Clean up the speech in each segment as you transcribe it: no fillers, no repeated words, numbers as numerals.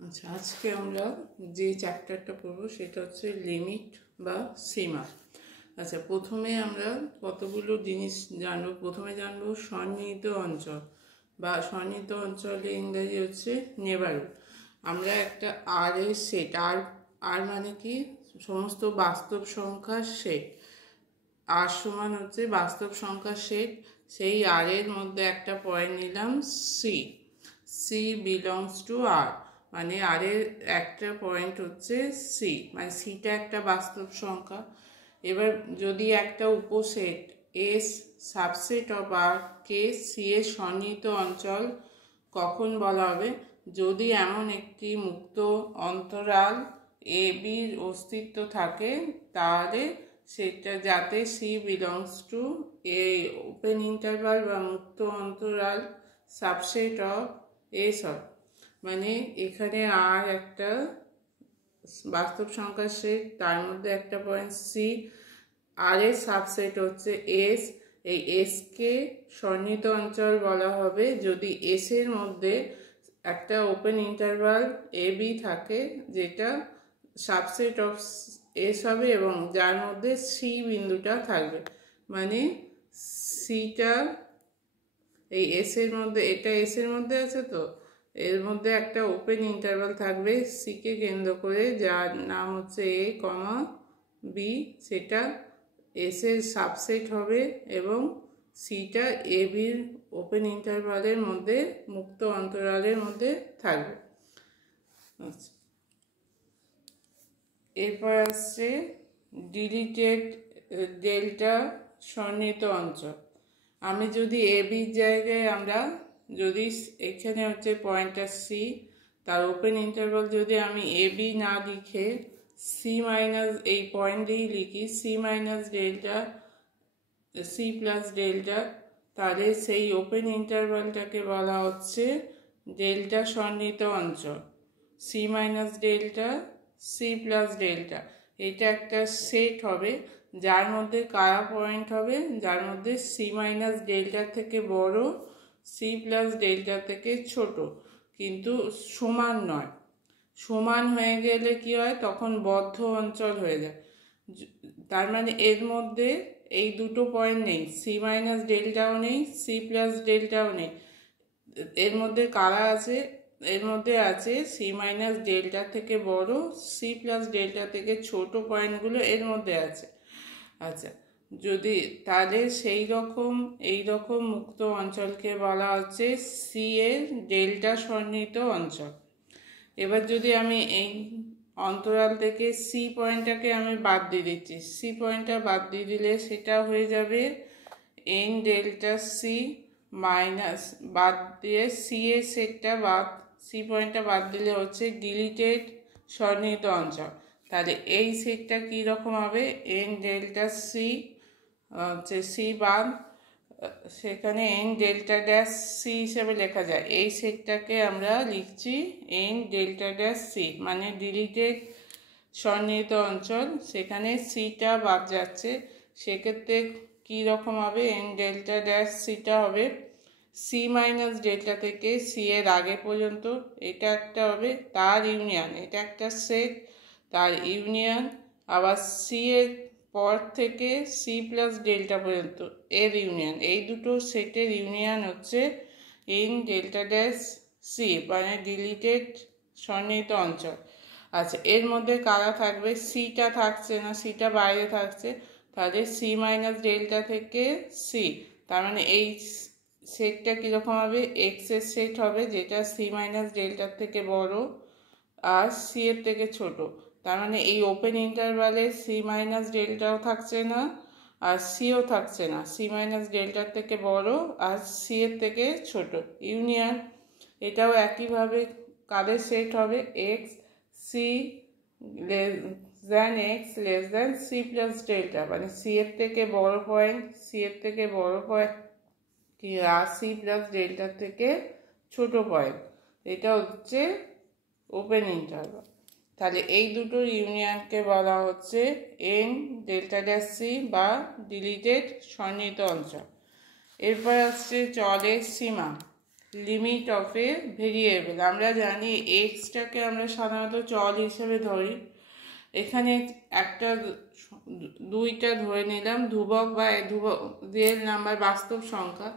আচ্ছা, আজকে আমরা যে চ্যাপ্টারটা পড়ব সেটা হচ্ছে লিমিট বা সীমা। আচ্ছা, প্রথমে আমরা কতগুলো জিনিস জানবো। প্রথমে জানবো সন্নিহিত অঞ্চল বা সন্নিহিত অঞ্চলে ইংরেজি হচ্ছে নেবারহুড। আমরা একটা আর এর সেট, আর মানে কি সমস্ত বাস্তব সংখ্যার সেট। আর সমান হচ্ছে বাস্তব সংখ্যার সেট। সেই আর এর মধ্যে একটা পয়েন্ট নিলাম সি। সি বিলংস টু আর, মানে আর এর একটা পয়েন্ট হচ্ছে সি, মানে সিটা একটা বাস্তব সংখ্যা। এবার যদি একটা উপসেট এস সাবসেট অফ আর কে সি এর সন্নিহিত অঞ্চল কখন বলা হবে? যদি এমন একটি মুক্ত অন্তরাল এ বির অস্তিত্ব থাকে, তাহলে সেটা যাতে C belongs to a open interval বা মুক্ত অন্তরাল সাবসেট অফ এস হয়। মানে এখানে আর একটা বাস্তব সংখ্যার সেট, তার মধ্যে একটা পয়েন্ট সি, আর এর সাবসেট হচ্ছে এস। এই এসকে সন্নিহিত অঞ্চল বলা হবে যদি এস এর মধ্যে একটা ওপেন ইন্টারভাল এ বি থাকে, যেটা সাবসেট অফ এস হবে এবং যার মধ্যে সি বিন্দুটা থাকবে। মানে সিটা এই এস এর মধ্যে, এটা এস এর মধ্যে আছে, তো এর মধ্যে একটা ওপেন ইন্টারভাল থাকবে সিকে কেন্দ্র করে, যার নাম হচ্ছে এ কমা বি। সেটা এস এর সাবসেট হবে এবং সিটা এ বির ওপেন ইন্টারভালের মধ্যে মুক্ত অন্তরালের মধ্যে থাকবে। আচ্ছা, এরপর আসছে ডিলিটেড ডেল্টা সন্নিহিত অঞ্চল। আমি যদি এ বির জায়গায় আমরা যদি এখানে হচ্ছে পয়েন্টটা সি, তার ওপেন ইন্টারভাল যদি আমি এ বি না লিখে সি মাইনাস এই পয়েন্ট দিয়েই লিখি C minus delta C plus delta, তাহলে সেই ওপেন ইন্টারভালটাকে বলা হচ্ছে ডেল্টা সন্নিহিত অঞ্চল। C minus delta C plus delta, এটা একটা সেট হবে যার মধ্যে কারা পয়েন্ট হবে, যার মধ্যে সি মাইনাস ডেল্টা থেকে বড়, সি প্লাস ডেল্টা থেকে ছোট, কিন্তু সমান নয়। সমান হয়ে গেলে কি হয়, তখন বদ্ধ অঞ্চল হয়ে যায়। তার মানে এর মধ্যে এই দুটো পয়েন্ট নেই, সি মাইনাস ডেল্টাও নেই, সি প্লাস ডেল্টাও নেই। এর মধ্যে কারা আছে? এর মধ্যে আছে সি মাইনাস ডেল্টা থেকে বড়, সি প্লাস ডেল্টা থেকে ছোট পয়েন্টগুলো এর মধ্যে আছে। আচ্ছা, যদি তাহলে সেই রকম এই রকম মুক্ত অঞ্চলকে বলা হচ্ছে সি এর ডেল্টা সন্নিহিত অঞ্চল। এবার যদি আমি এই অন্তরাল থেকে সি পয়েন্টটাকে আমি বাদ দিয়ে দিচ্ছি, সি পয়েন্টটা বাদ দিয়ে দিলে সেটা হয়ে যাবে এন ডেল্টা সি মাইনাস, বাদ দিয়ে সি এর সেটটা বাদ, সি পয়েন্টটা বাদ দিলে হচ্ছে ডিলিটেড সন্নিহিত অঞ্চল। তাহলে এই সেটটা কীরকম হবে? এন ডেল্টা সি হচ্ছে সি বাদ, সেখানে এন ডেল্টা ড্যাশ সি হিসেবে লেখা যায়। এই সেটটাকে আমরা লিখছি এন ডেল্টা ড্যাশ সি, মানে ডিলিটেড সন্নিহিত অঞ্চল। সেখানে সিটা বাদ যাচ্ছে, সেক্ষেত্রে কী রকম হবে? এন ডেল্টা ড্যাশ সিটা হবে সি মাইনাস ডেল্টা থেকে সি এর আগে পর্যন্ত, এটা একটা হবে তার ইউনিয়ন, এটা একটা সেট তার ইউনিয়ন, আবার সি এর পর থেকে সি প্লাস ডেল্টা পর্যন্ত এর ইউনিয়ন। এই দুটো সেটের ইউনিয়ন হচ্ছে এন ডেল্টা ড্যাশ সি, মানে ডিলিটেড সন্নিহিত অঞ্চল। আচ্ছা, এর মধ্যে কারা থাকবে? সিটা থাকছে না, সিটা বাইরে থাকছে, তাহলে সি মাইনাস ডেল্টা থেকে সি, তার মানে এই সেটটা কীরকম হবে? এক্স এর সেট হবে, যেটা সি মাইনাস ডেল্টার থেকে বড় আর সি এর থেকে ছোট। তার মানে এই ওপেন ইন্টারভালে সি মাইনাস ডেল্টাও থাকছে না আর সিও থাকছে না, সি মাইনাস ডেল্টার থেকে বড় আর সি এর থেকে ছোট, ইউনিয়ন। এটাও একইভাবে কাদের সেট হবে? X C less than X less than C plus delta, মানে সি এর থেকে বড় পয়েন্ট, সি এর থেকে বড় পয়েন্ট কি আর সি প্লাস ডেল্টার থেকে ছোট পয়েন্ট, এটা হচ্ছে ওপেন ইন্টারভাল। তাহলে এই দুটোর ইউনিয়নকে বলা হচ্ছে এন ডেল্টা ড্যাশ সি বা ডিলিটেড সন্নিহিত অঞ্চল। এরপর আসছে চলের সীমা। Limit of a variable. আমরা জানি এক্সটাকে আমরা সাধারণত চল হিসেবে ধরি, এখানে একটা দুইটা ধরে নিলাম ধ্রুবক বা ধ্রুবক রিয়েল নাম্বার বাস্তব সংখ্যা।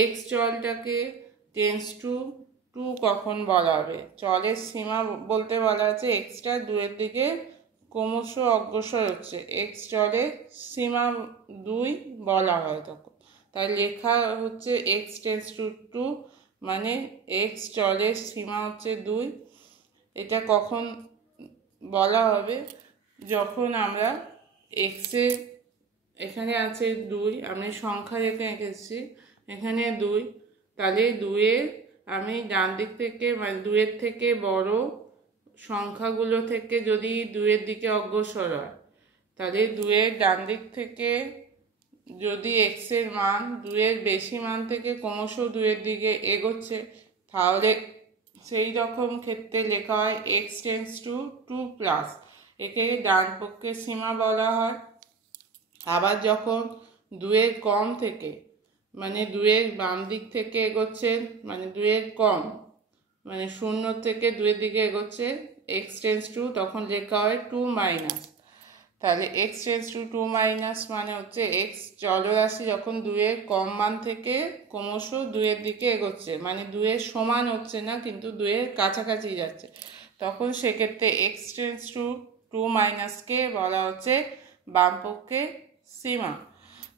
এক্স চলটাকে টেন্স টু 2 কখন বলা হবে? চলের সীমা বলতে বলা আছে এক্সটা 2 দিকে ক্রমশ অগ্রসর হচ্ছে, এক্স চলের সীমা 2 বলা হয় তখন। তাই লেখা হচ্ছে এক্স টেন্স টু 2 মানে এক্স চলের সীমা হচ্ছে 2। এটা কখন বলা হবে? যখন আমরা এক্সের এখানে আছে 2, আমি সংখ্যা রেখে এঁকেছি এখানে 2, তাহলে 2-এর আমি ডান দিক থেকে মানে 2-এর থেকে বড় সংখ্যাগুলো থেকে যদি 2-এর দিকে অগ্রসর হয়, তাহলে 2-এর ডান দিক থেকে যদি এক্সের মান 2-এর বেশি মান থেকে ক্রমশ 2-এর দিকে এগোচ্ছে, তাহলে সেই রকম ক্ষেত্রে লেখা হয় এক্স টেন্স টু 2 প্লাস, একে ডান পক্ষের সীমা বলা হয়। আবার যখন 2-এর কম থেকে মানে 2-এর বাম দিক থেকে এগোচ্ছে মানে 2-এর কম মানে 0 থেকে 2-এর দিকে এগোচ্ছে এক্স টেন্স টু, তখন লেখা হয় 2 মাইনাস। তাহলে এক্স টেন্স টু 2 মাইনাস মানে হচ্ছে এক্স চলরাশি যখন 2-এর কম মান থেকে ক্রমশ 2-এর দিকে এগোচ্ছে, মানে 2-এর সমান হচ্ছে না কিন্তু 2-এর কাছাকাছি যাচ্ছে, তখন সেক্ষেত্রে এক্স টেন্স টু 2 মাইনাসকে বলা হচ্ছে বামপক্ষের সীমা।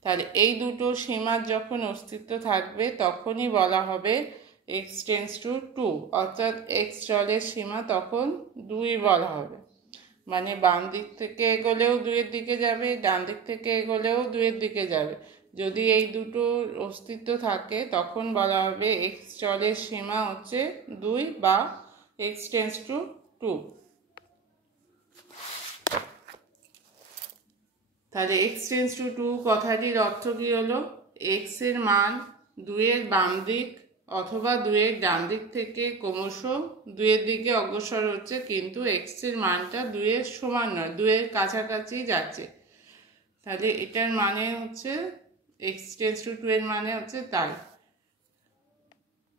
তাহলে এই দুটো সীমার যখন অস্তিত্ব থাকবে তখনই বলা হবে এক্স টেন্স টু 2, অর্থাৎ এক্স চলের সীমা তখন 2 বলা হবে, মানে বাম দিক থেকে এগোলেও 2-এর দিকে যাবে, ডান দিক থেকে এগোলেও 2-এর দিকে যাবে। যদি এই দুটো অস্তিত্ব থাকে তখন বলা হবে এক্স চলের সীমা হচ্ছে 2 বা এক্স টেন্স টু 2। তাহলে এক্স টেন্স টু 2 কথাটির অর্থ কী হলো? এক্সের মান 2-এর বাম দিক অথবা 2-এর ডান দিক থেকে ক্রমশ 2-এর দিকে অগ্রসর হচ্ছে, কিন্তু এক্সের মানটা 2-এর সমান নয়, 2-এর কাছাকাছি যাচ্ছে। তাহলে এটার মানে হচ্ছে এক্স টেন্স টু 2 এর মানে হচ্ছে তাই।